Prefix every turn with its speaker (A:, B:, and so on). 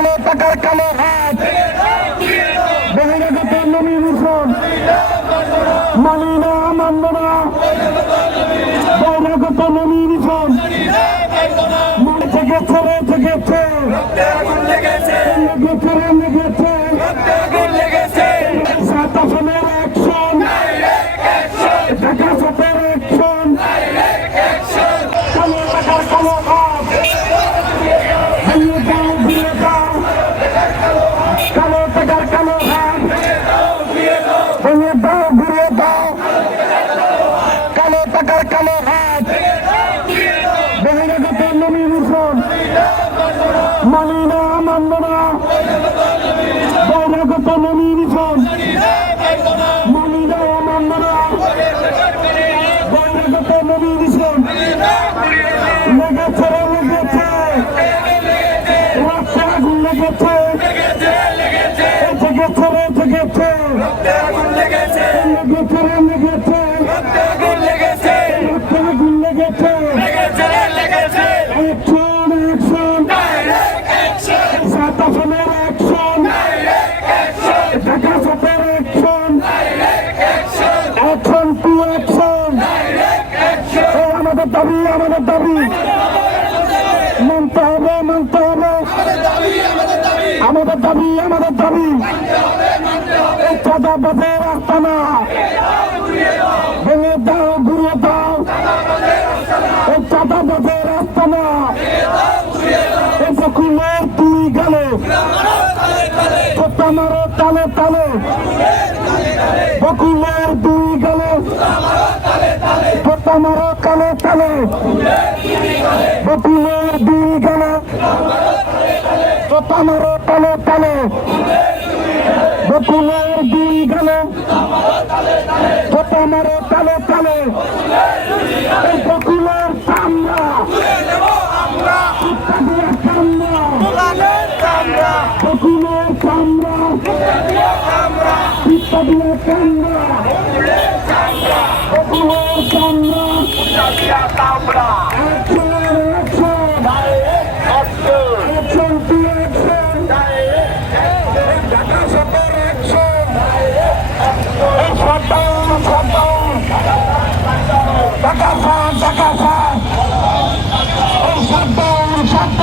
A: কালো টাকার কালো হাত। বহিরাগত নমিনেশন মানি না মানব না বহিরাগত নমিনেশন মনে থেকে লেগেছে। লেগেছে কালো হাত ভেঙে দাও ঘুরে দাও কালো টাকার কালো হাত বহিরাগত নমিনেশন মানি না মানব না বহিরাগত নমিনেশন মানি না মানব না বহিরাগত নমিনেশন লেগেছে লেগেছে আমাদের দাবি। আমাদের দাবি। মানতে হবে মানতে হবে। আমাদের দাবি আমাদের দাবি। এই চাঁদাবাজের রাস্তা না। ভেঙে দাও, ঘুরিয়ে দাও। এই চাঁদাবাজের রাস্তা না। এই বকুলের তুই গেল মারো তালে তালে। বকুলের দুই গেল মারো তালে তালে। বকুলের দুই মারো তালে তালে। বকুলের দুই গেল। তোতা মারো তালে তালে। এই বকুলের চামড়া। বকুলের চামড়া। shut down, shut.